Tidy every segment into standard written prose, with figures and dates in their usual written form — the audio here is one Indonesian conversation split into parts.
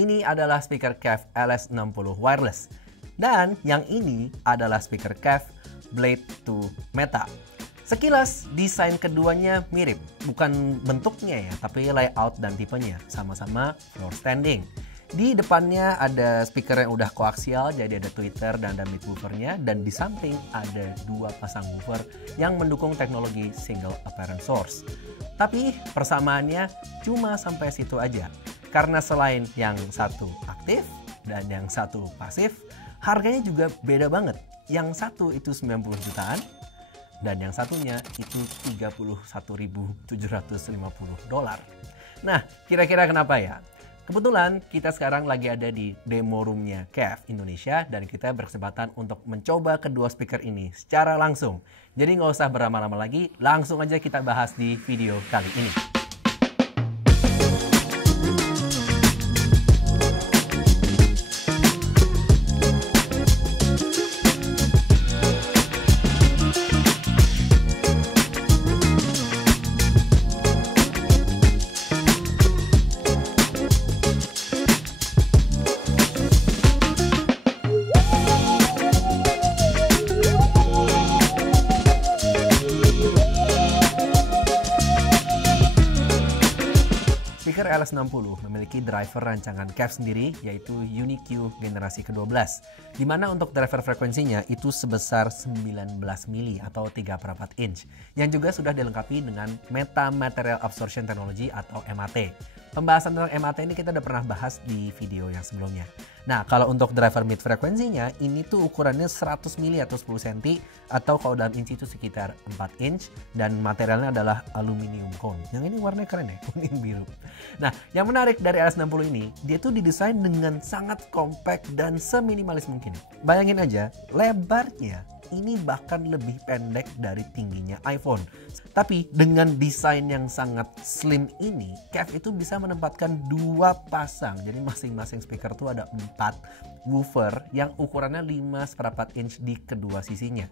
Ini adalah speaker KEF LS60 wireless. Dan yang ini adalah speaker KEF Blade 2 Meta. Sekilas desain keduanya mirip, bukan bentuknya ya, tapi layout dan tipenya sama-sama floor standing. Di depannya ada speaker yang udah koaksial, jadi ada tweeter dan ada mid woofernya, dan di samping ada dua pasang woofer yang mendukung teknologi single apparent source. Tapi persamaannya cuma sampai situ aja, karena selain yang satu aktif dan yang satu pasif, harganya juga beda banget. Yang satu itu 90 jutaan, dan yang satunya itu $31.750. Nah, kira-kira kenapa ya? Kebetulan kita sekarang lagi ada di demo roomnya KEF Indonesia dan kita berkesempatan untuk mencoba kedua speaker ini secara langsung. Jadi nggak usah berlama-lama lagi, langsung aja kita bahas di video kali ini. Speaker LS60 memiliki driver rancangan KEF sendiri, yaitu UniQ generasi ke-12, di mana untuk driver frekuensinya itu sebesar 19 mili atau 3/4 inch, yang juga sudah dilengkapi dengan Meta Material Absorption Technology atau MAT. Pembahasan tentang MAT ini kita udah pernah bahas di video yang sebelumnya. Nah, kalau untuk driver mid frekuensinya, ini tuh ukurannya 100 mili atau 10 cm, atau kalau dalam inci itu sekitar 4 inch, dan materialnya adalah aluminium cone. Yang ini warnanya keren ya, kuning biru. Nah, yang menarik dari LS60 ini, dia tuh didesain dengan sangat compact dan seminimalis mungkin. Bayangin aja, lebarnya ini bahkan lebih pendek dari tingginya iPhone. Tapi dengan desain yang sangat slim ini, KEF itu bisa menempatkan dua pasang. Jadi masing-masing speaker tuh ada 4 woofer yang ukurannya 5/4 inch di kedua sisinya.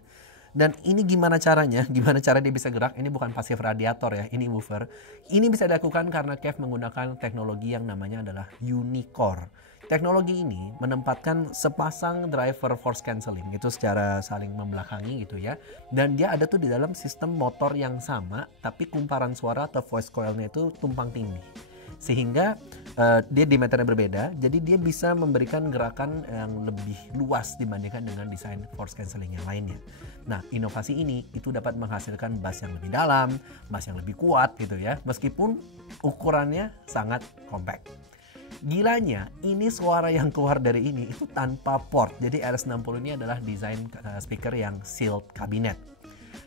Dan ini gimana caranya? Gimana cara dia bisa gerak? Ini bukan pasif radiator ya, ini woofer. Ini bisa dilakukan karena KEF menggunakan teknologi yang namanya adalah Unicore. Teknologi ini menempatkan sepasang driver force cancelling itu secara saling membelakangi gitu ya. Dan dia ada tuh di dalam sistem motor yang sama, tapi kumparan suara atau voice coil-nya itu tumpang tindih. Sehingga dia diameternya berbeda, jadi dia bisa memberikan gerakan yang lebih luas dibandingkan dengan desain force cancelling yang lainnya. Nah, inovasi ini itu dapat menghasilkan bass yang lebih dalam, bass yang lebih kuat gitu ya, meskipun ukurannya sangat compact. Gilanya, ini suara yang keluar dari ini itu tanpa port. Jadi LS60 ini adalah desain speaker yang sealed cabinet.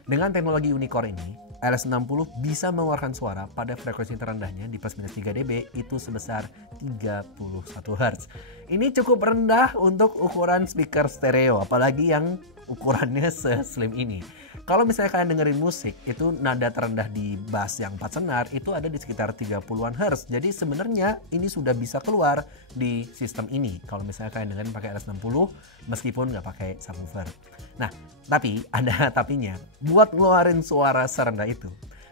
Dengan teknologi Unicore ini, LS60 bisa mengeluarkan suara pada frekuensi terendahnya di plus minus 3 dB itu sebesar 31 Hz. Ini cukup rendah untuk ukuran speaker stereo, apalagi yang ukurannya se-slim ini. Kalau misalnya kalian dengerin musik, itu nada terendah di bass yang 4 senar itu ada di sekitar 30-an Hz. Jadi sebenarnya ini sudah bisa keluar di sistem ini. Kalau misalnya kalian dengerin pakai LS60 meskipun nggak pakai subwoofer. Nah, tapi ada tapinya. Buat ngeluarin suara serendah itu,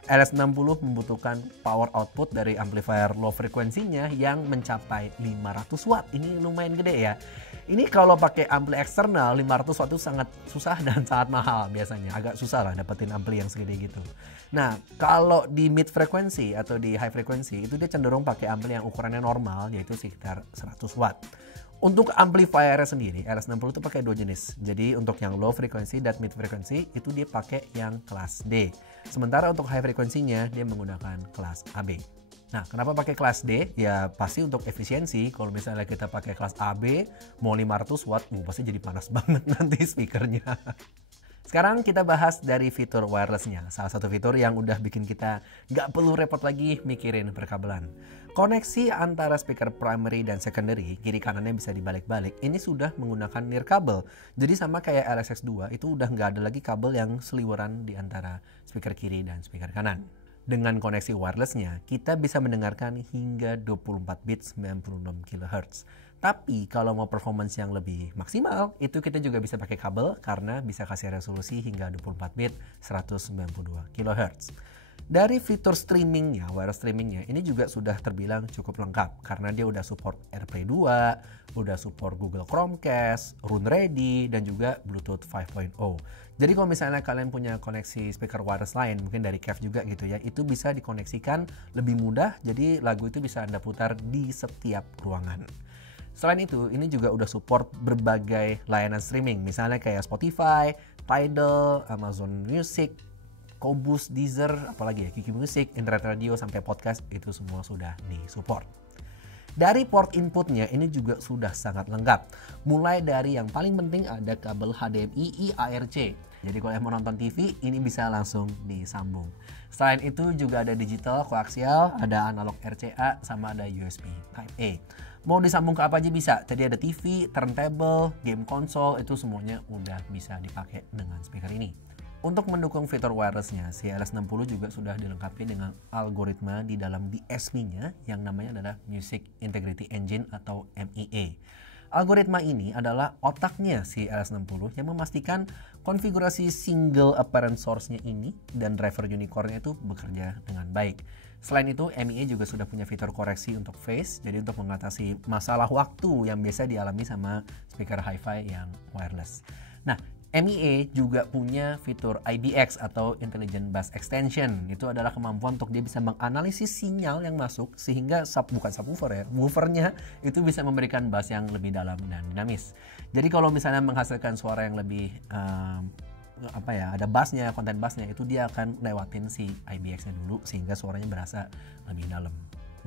LS60 membutuhkan power output dari amplifier low frekuensinya yang mencapai 500 watt. Ini lumayan gede ya. Ini kalau pakai ampli eksternal 500 watt itu sangat susah dan sangat mahal biasanya. Agak susah lah dapetin ampli yang segede gitu. Nah, kalau di mid frekuensi atau di high frekuensi itu dia cenderung pakai ampli yang ukurannya normal, yaitu sekitar 100 watt. Untuk amplifiernya sendiri, LS60 itu pakai dua jenis. Jadi untuk yang low frekuensi dan mid frekuensi itu dia pakai yang kelas D. Sementara untuk high frekuensinya dia menggunakan kelas AB. Nah, kenapa pakai kelas D? Ya pasti untuk efisiensi. Kalau misalnya kita pakai kelas AB, mau 500 watt, pasti jadi panas banget nanti speakernya. Sekarang kita bahas dari fitur wirelessnya. Salah satu fitur yang udah bikin kita nggak perlu repot lagi mikirin perkabelan. Koneksi antara speaker primary dan secondary, kiri kanannya bisa dibalik-balik, ini sudah menggunakan nirkabel. Jadi sama kayak LSX2, itu udah nggak ada lagi kabel yang seliweran di antara speaker kiri dan speaker kanan. Dengan koneksi wirelessnya, kita bisa mendengarkan hingga 24 bit 96 kHz. Tapi kalau mau performance yang lebih maksimal, itu kita juga bisa pakai kabel karena bisa kasih resolusi hingga 24 bit 192 kHz. Dari fitur streamingnya, wireless streamingnya, ini juga sudah terbilang cukup lengkap karena dia udah support AirPlay 2, udah support Google Chromecast, Roon Ready, dan juga Bluetooth 5.0. Jadi kalau misalnya kalian punya koneksi speaker wireless lain, mungkin dari Kev juga gitu ya, itu bisa dikoneksikan lebih mudah, jadi lagu itu bisa Anda putar di setiap ruangan. Selain itu, ini juga udah support berbagai layanan streaming, misalnya kayak Spotify, Tidal, Amazon Music, Qobuz, Deezer, apalagi ya, Kiki Music, internet radio, sampai podcast, itu semua sudah disupport. Dari port inputnya ini juga sudah sangat lengkap. Mulai dari yang paling penting ada kabel HDMI I/ARC. Jadi kalau yang mau nonton TV, ini bisa langsung disambung. Selain itu juga ada digital, koaksial, ada analog RCA, sama ada USB Type A. Mau disambung ke apa aja bisa. Tadi ada TV, turntable, game konsol, itu semuanya udah bisa dipakai dengan speaker ini. Untuk mendukung fitur wirelessnya, si LS60 juga sudah dilengkapi dengan algoritma di dalam DSP-nya yang namanya adalah Music Integrity Engine atau MEA. Algoritma ini adalah otaknya si LS60 yang memastikan konfigurasi single apparent source-nya ini dan driver unicorn-nya itu bekerja dengan baik. Selain itu, MEA juga sudah punya fitur koreksi untuk phase, jadi untuk mengatasi masalah waktu yang biasa dialami sama speaker hi-fi yang wireless. Nah, MEA juga punya fitur IBX atau Intelligent Bass Extension. Itu adalah kemampuan untuk dia bisa menganalisis sinyal yang masuk sehingga bukan subwoofer ya, woofernya itu bisa memberikan bass yang lebih dalam dan dinamis. Jadi kalau misalnya menghasilkan suara yang lebih ada bassnya, konten bassnya, itu dia akan lewatin si IBX-nya dulu sehingga suaranya berasa lebih dalam.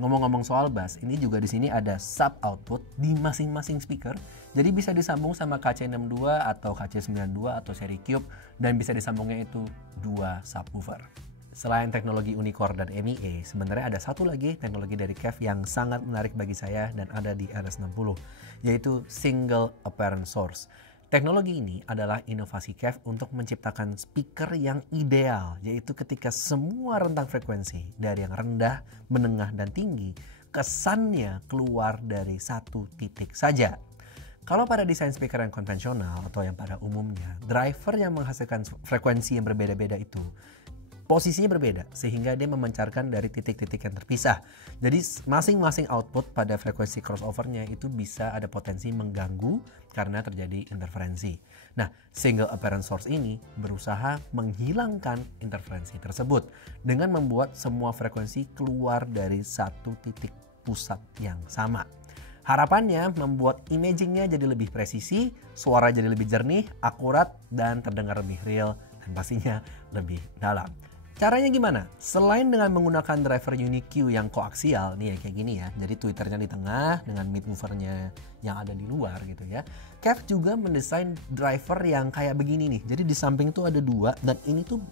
Ngomong-ngomong soal bass, ini juga di sini ada sub output di masing-masing speaker. Jadi bisa disambung sama KC62 atau KC92 atau seri Cube dan bisa disambungnya itu 2 subwoofer. Selain teknologi Unicore dan MEA, sebenarnya ada satu lagi teknologi dari Kev yang sangat menarik bagi saya dan ada di LS60, yaitu Single Apparent Source. Teknologi ini adalah inovasi Kev untuk menciptakan speaker yang ideal, yaitu ketika semua rentang frekuensi dari yang rendah, menengah, dan tinggi kesannya keluar dari satu titik saja. Kalau pada desain speaker yang konvensional atau yang pada umumnya, driver yang menghasilkan frekuensi yang berbeda-beda itu posisinya berbeda sehingga dia memancarkan dari titik-titik yang terpisah. Jadi masing-masing output pada frekuensi crossovernya itu bisa ada potensi mengganggu karena terjadi interferensi. Nah, single apparent source ini berusaha menghilangkan interferensi tersebut dengan membuat semua frekuensi keluar dari satu titik pusat yang sama. Harapannya membuat imagingnya jadi lebih presisi, suara jadi lebih jernih, akurat, dan terdengar lebih real, dan pastinya lebih dalam. Caranya gimana? Selain dengan menggunakan driver UniQ yang koaksial, nih ya kayak gini ya, jadi tweeternya di tengah dengan mid woofernya yang ada di luar gitu ya. Kev juga mendesain driver yang kayak begini nih, jadi di samping tuh ada dua dan ini tuh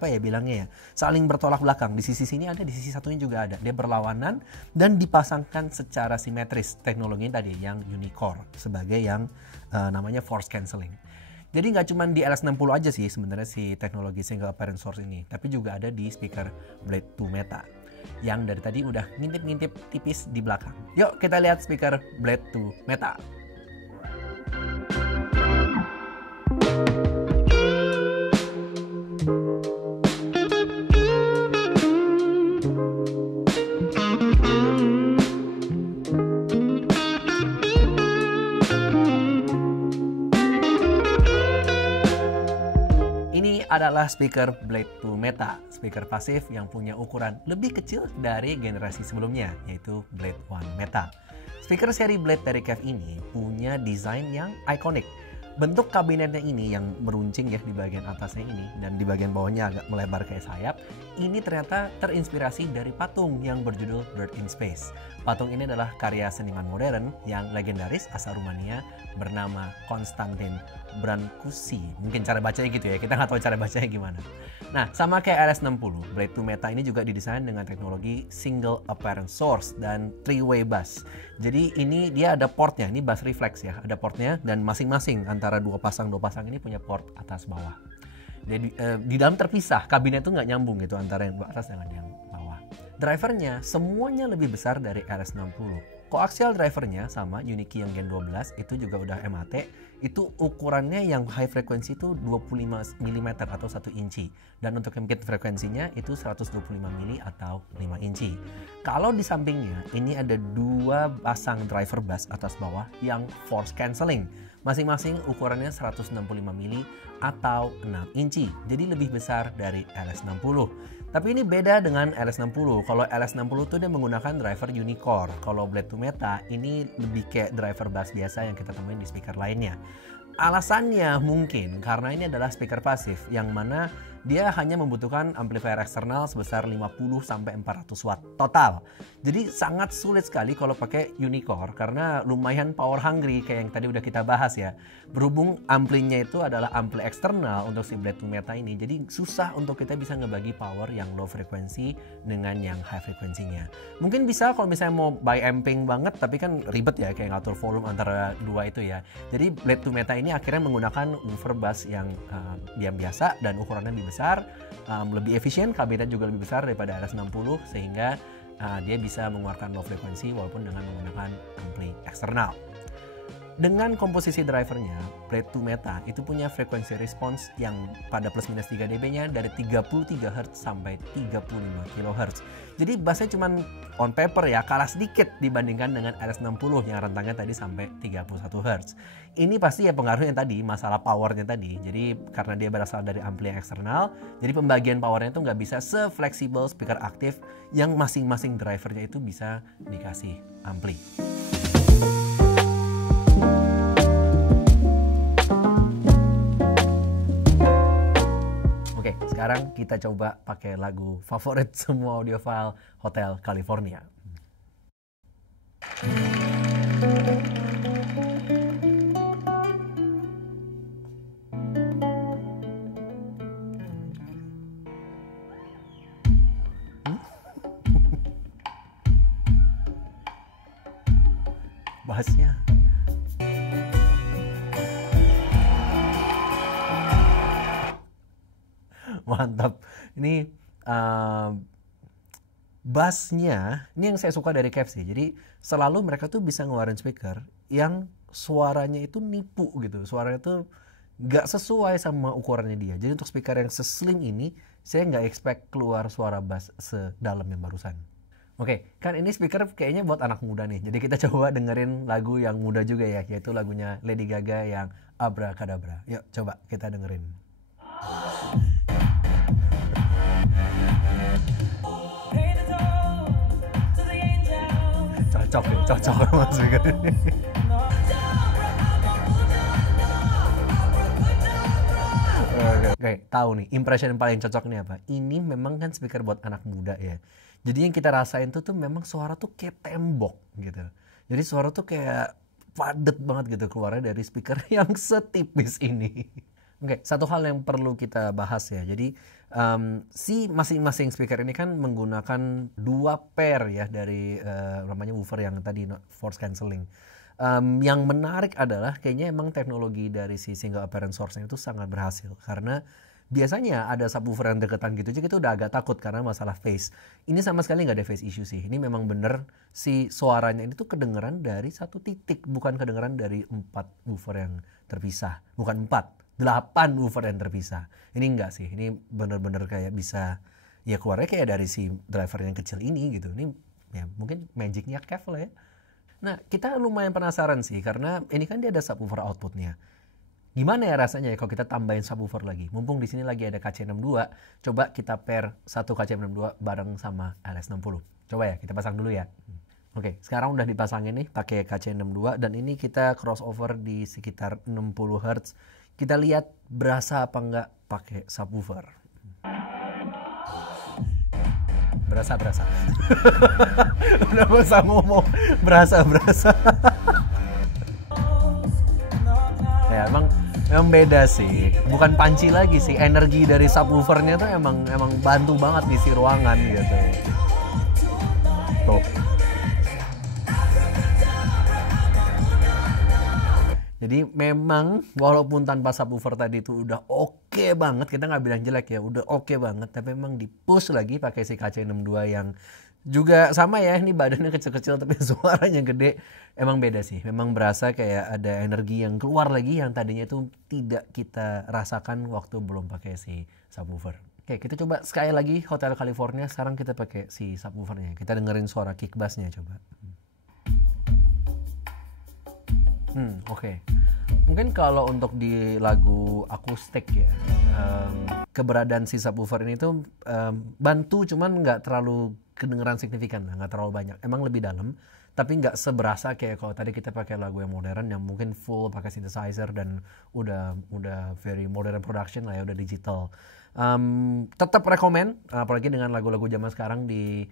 bilangnya ya, saling bertolak belakang. Di sisi sini ada, di sisi satunya juga ada. Dia berlawanan dan dipasangkan secara simetris. Teknologinya tadi yang Unicore sebagai yang namanya force cancelling. Jadi nggak cuma di LS60 aja sih sebenarnya si teknologi single apparent source ini, tapi juga ada di speaker Blade 2 Meta yang dari tadi udah ngintip-ngintip tipis di belakang. Yuk kita lihat speaker Blade 2 Meta. Adalah speaker Blade 2 Meta, speaker pasif yang punya ukuran lebih kecil dari generasi sebelumnya, yaitu Blade 1 Meta. Speaker seri Blade dari Kev ini punya desain yang ikonik. Bentuk kabinetnya ini yang meruncing ya di bagian atasnya ini dan di bagian bawahnya agak melebar kayak sayap. Ini ternyata terinspirasi dari patung yang berjudul Bird in Space. Patung ini adalah karya seniman modern yang legendaris asal Rumania bernama Konstantin Brancusi. Mungkin cara bacanya gitu ya, kita nggak tahu cara bacanya gimana. Nah, sama kayak LS60, Blade 2 Meta ini juga didesain dengan teknologi single apparent source dan three-way bass. Jadi ini dia ada portnya, ini bass reflex ya, ada portnya dan masing-masing antara dua pasang ini punya port atas bawah. Jadi di dalam terpisah, kabinet itu nggak nyambung gitu antara yang atas dengan yang bawah. Drivernya semuanya lebih besar dari LS60. Koaksial drivernya sama UniQ yang Gen 12 itu juga udah MAT itu ukurannya yang high frequency itu 25 mm atau 1 inci. Dan untuk yang mid frekuensinya itu 125 mm atau 5 inci. Kalau di sampingnya ini ada dua pasang driver bass atas bawah yang force cancelling. Masing-masing ukurannya 165 mm atau 6 inci. Jadi lebih besar dari LS60. Tapi ini beda dengan LS60. Kalau LS60 tuh dia menggunakan driver Unicore. Kalau Blade 2 Meta ini lebih kayak driver bass biasa yang kita temuin di speaker lainnya. Alasannya mungkin karena ini adalah speaker pasif yang mana dia hanya membutuhkan amplifier eksternal sebesar 50-400 watt total. Jadi sangat sulit sekali kalau pakai Unicore karena lumayan power hungry kayak yang tadi udah kita bahas ya. Berhubung amplinya itu adalah ampli eksternal untuk si Blade 2 Meta ini, jadi susah untuk kita bisa ngebagi power yang low frekuensi dengan yang high frekuensinya. Mungkin bisa kalau misalnya mau by amping banget, tapi kan ribet ya kayak ngatur volume antara dua itu ya. Jadi Blade 2 Meta ini akhirnya menggunakan woofer bass yang biasa dan ukurannya lebih besar, lebih efisien, kabinetnya juga lebih besar daripada LS60 sehingga dia bisa mengeluarkan low frekuensi walaupun dengan menggunakan ampli eksternal. Dengan komposisi drivernya, Blade 2 Meta itu punya frekuensi response yang pada plus minus 3 dB-nya dari 33 Hz sampai 35 kHz. Jadi bassnya cuma on paper ya, kalah sedikit dibandingkan dengan LS60 yang rentangnya tadi sampai 31 Hz. Ini pasti ya pengaruhnya tadi, masalah powernya tadi. Jadi karena dia berasal dari ampli yang eksternal, jadi pembagian powernya itu nggak bisa se-fleksibel speaker aktif yang masing-masing drivernya itu bisa dikasih ampli. Oke, sekarang kita coba pakai lagu favorit semua audiophile, Hotel California. Bassnya. Mantap. Ini bassnya, ini yang saya suka dari KFC. Jadi selalu mereka tuh bisa ngeluarin speaker yang suaranya itu nipu gitu. Suaranya tuh nggak sesuai sama ukurannya dia. Jadi untuk speaker yang seslim ini, saya nggak expect keluar suara bass sedalam yang barusan. Oke, kan ini speaker kayaknya buat anak muda nih. Jadi kita coba dengerin lagu yang muda juga ya, yaitu lagunya Lady Gaga yang Abracadabra. Yuk coba kita dengerin. Cocok ya, cocok sama speaker ini. Oke, tahu nih, impression yang paling cocok nih apa? Ini memang kan speaker buat anak muda ya. Jadi yang kita rasain tuh memang suara tuh kayak tembok gitu. Jadi suara tuh kayak padet banget gitu keluarnya dari speaker yang setipis ini. Oke, satu hal yang perlu kita bahas ya. Jadi si masing-masing speaker ini kan menggunakan dua pair ya dari namanya woofer yang tadi force cancelling. Yang menarik adalah kayaknya emang teknologi dari si single apparent source-nya itu sangat berhasil karena biasanya ada subwoofer yang deketan gitu aja kita udah agak takut karena masalah phase. Ini sama sekali nggak ada phase issue sih. Ini memang bener si suaranya ini tuh kedengeran dari satu titik, bukan kedengeran dari 4 woofer yang terpisah. Bukan 4, 8 woofer yang terpisah. Ini enggak sih. Ini bener-bener kayak bisa ya keluarnya kayak dari si driver yang kecil ini gitu. Ini ya mungkin magicnya Kev lah ya. Nah, kita lumayan penasaran sih karena ini kan dia ada subwoofer outputnya. Gimana ya rasanya ya kalau kita tambahin subwoofer lagi? Mumpung di sini lagi ada KC62, coba kita pair satu KC62 bareng sama LS60. Coba ya, kita pasang dulu ya. Oke, sekarang udah dipasangin nih pakai KC62 dan ini kita crossover di sekitar 60 Hz. Kita lihat berasa apa enggak pakai subwoofer. Berasa. Udah bisa ngomong, berasa. Ya emang beda sih, bukan panci lagi sih, energi dari subwoofernya tuh emang bantu banget ngisi ruangan gitu. Tuh. Jadi memang walaupun tanpa subwoofer tadi itu udah oke banget, kita nggak bilang jelek ya, udah oke banget, tapi memang di push lagi pakai si KC62 yang Juga sama ya, ini badannya kecil-kecil tapi suaranya gede. Emang beda sih, memang berasa kayak ada energi yang keluar lagi yang tadinya itu tidak kita rasakan waktu belum pakai si subwoofer. Oke, kita coba sekali lagi Hotel California, sekarang kita pakai si subwoofernya. Kita dengerin suara kick bassnya coba. Oke. Mungkin kalau untuk di lagu akustik ya, keberadaan si subwoofer ini tuh bantu, cuman nggak terlalu kedengeran signifikan lah, nggak terlalu banyak. Emang lebih dalam, tapi nggak seberasa kayak kalau tadi kita pakai lagu yang modern yang mungkin full pakai synthesizer dan udah very modern production lah ya, udah digital. Tetap rekomen, apalagi dengan lagu-lagu zaman sekarang di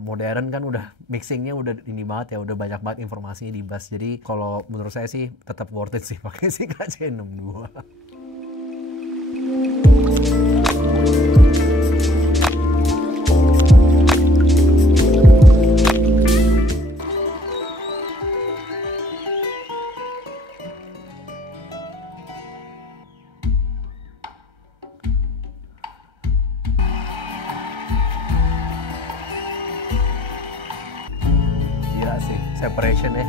modern kan udah mixingnya udah ini banget ya, udah banyak banget informasinya di bass. Jadi kalau menurut saya sih tetap worth it sih pakai si KC62. Gila sih, separation ya.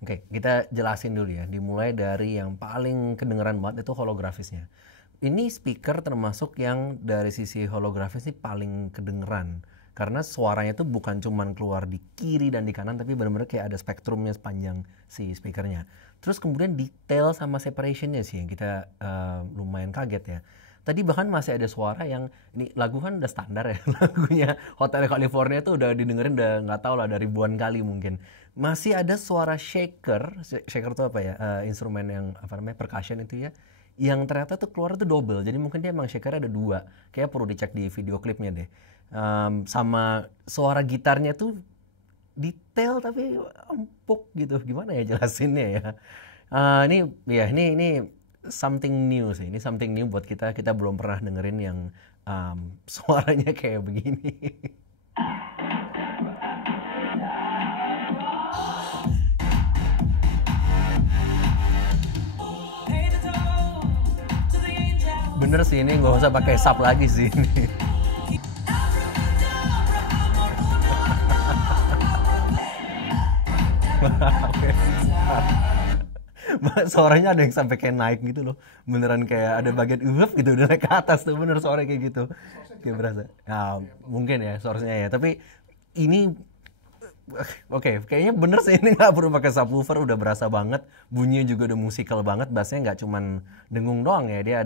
Oke, kita jelasin dulu ya. Dimulai dari yang paling kedengeran banget itu holografisnya. Ini speaker termasuk yang dari sisi holografis ini paling kedengeran. Karena suaranya tuh bukan cuman keluar di kiri dan di kanan, tapi benar-benar kayak ada spektrumnya sepanjang si speakernya. Terus kemudian detail sama separationnya sih yang kita lumayan kaget ya. Tadi bahkan masih ada suara yang, ini lagu kan udah standar ya, lagunya Hotel California tuh udah didengerin udah nggak tahu lah ada ribuan kali mungkin. Masih ada suara shaker tuh apa ya, instrumen yang apa namanya, percussion itu ya, yang ternyata tuh keluar tuh double. Jadi mungkin dia emang shakernya ada dua, kayak perlu dicek di video klipnya deh. Sama suara gitarnya tuh detail tapi empuk gitu, gimana ya jelasinnya ya. Ini something new sih, ini something new buat kita belum pernah dengerin yang suaranya kayak begini. Bener sih, ini nggak usah pakai sub lagi sih ini. Suaranya ada yang sampai kayak naik gitu loh, beneran kayak ada bagian gitu udah naik ke atas tuh, bener suara kayak gitu, kayak berasa. Nah, mungkin ya source-nya ya, tapi ini oke, kayaknya bener sih ini nggak perlu pakai subwoofer, udah berasa banget, bunyinya juga udah musikal banget, bassnya nggak cuman dengung doang ya, dia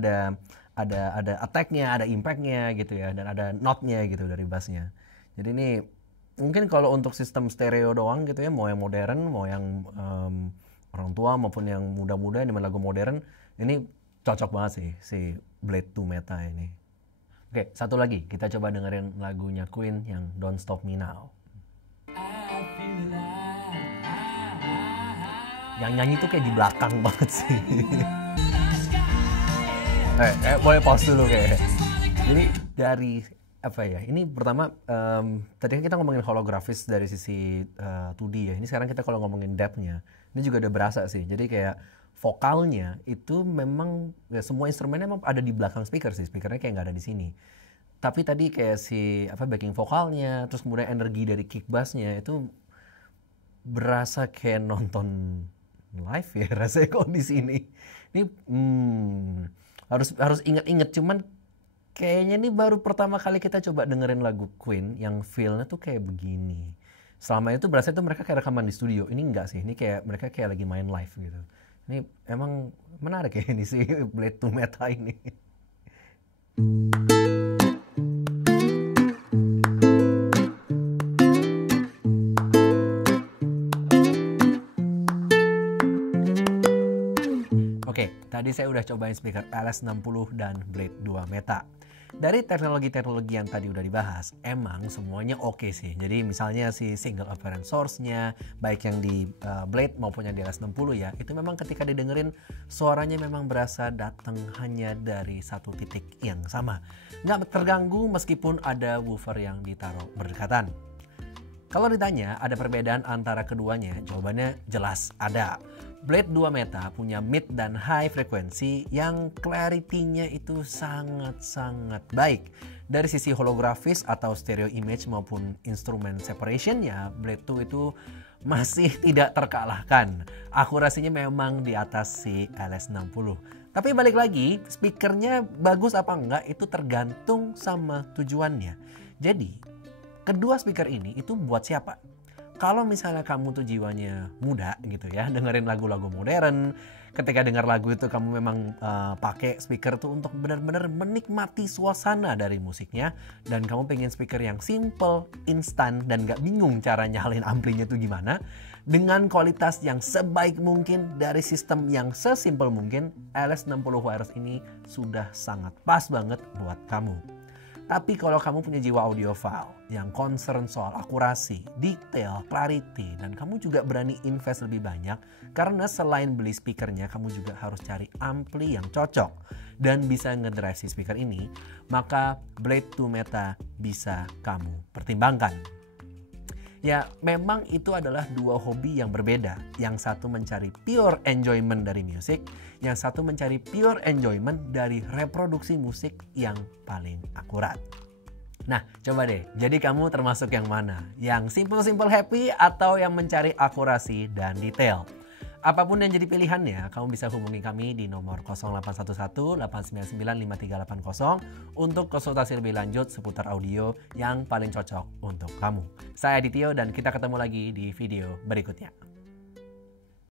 ada attack-nya, ada impact-nya gitu ya, dan ada note-nya gitu dari bassnya. Jadi ini mungkin kalau untuk sistem stereo doang gitu ya, mau yang modern, mau yang orang tua maupun yang muda-muda dengan lagu modern, ini cocok banget sih si Blade 2 Meta ini. Oke, satu lagi kita coba dengerin lagunya Queen yang Don't Stop Me Now. Yang nyanyi tuh kayak di belakang banget sih. Boleh pause dulu kayak. Jadi dari apa ya, ini pertama tadi kan kita ngomongin holografis dari sisi 2D ya, ini sekarang kita kalau ngomongin depth-nya ini juga udah berasa sih. Jadi kayak vokalnya itu memang ya, semua instrumennya memang ada di belakang speaker sih, speakernya kayak nggak ada di sini. Tapi tadi kayak si backing vokalnya, terus kemudian energi dari kick bassnya itu berasa kayak nonton live ya rasanya kok di sini. Ini harus inget-inget, cuman kayaknya ini baru pertama kali kita coba dengerin lagu Queen yang feel-nya tuh kayak begini. Selama itu berasa tuh mereka kayak rekaman di studio. Ini enggak sih, ini kayak mereka kayak lagi main live gitu. Ini emang menarik ya ini sih Blade 2 Meta ini. Oke, tadi saya udah cobain speaker LS60 dan Blade 2 Meta. Dari teknologi-teknologi yang tadi udah dibahas, emang semuanya oke sih. Jadi misalnya si single apparent source-nya, baik yang di Blade maupun yang di LS60 ya, itu memang ketika didengerin suaranya memang berasa datang hanya dari satu titik yang sama. Nggak terganggu meskipun ada woofer yang ditaruh berdekatan. Kalau ditanya ada perbedaan antara keduanya, jawabannya jelas ada. Blade 2 Meta punya mid dan high frekuensi yang clarity-nya itu sangat-sangat baik. Dari sisi holografis atau stereo image maupun instrument separation ya, Blade 2 itu masih tidak terkalahkan. Akurasinya memang di atas si LS60. Tapi balik lagi, speakernya bagus apa enggak itu tergantung sama tujuannya. Jadi, kedua speaker ini itu buat siapa? Kalau misalnya kamu tuh jiwanya muda gitu ya, dengerin lagu-lagu modern, ketika dengar lagu itu kamu memang pakai speaker tuh untuk benar-benar menikmati suasana dari musiknya, dan kamu pengen speaker yang simple, instan, dan gak bingung cara nyalain amplinya tuh gimana, dengan kualitas yang sebaik mungkin dari sistem yang sesimpel mungkin, LS60 Wireless ini sudah sangat pas banget buat kamu. Tapi kalau kamu punya jiwa audiophile yang concern soal akurasi, detail, clarity, dan kamu juga berani invest lebih banyak, karena selain beli speakernya, kamu juga harus cari ampli yang cocok dan bisa ngedrive si speaker ini, maka Blade 2 Meta bisa kamu pertimbangkan. Ya, memang itu adalah dua hobi yang berbeda. Yang satu mencari pure enjoyment dari musik, yang satu mencari pure enjoyment dari reproduksi musik yang paling akurat. Nah, coba deh, jadi kamu termasuk yang mana? Yang simple-simple happy atau yang mencari akurasi dan detail? Apapun yang jadi pilihannya, kamu bisa hubungi kami di nomor 0811-899-5380 untuk konsultasi lebih lanjut seputar audio yang paling cocok untuk kamu. Saya Adityo dan kita ketemu lagi di video berikutnya.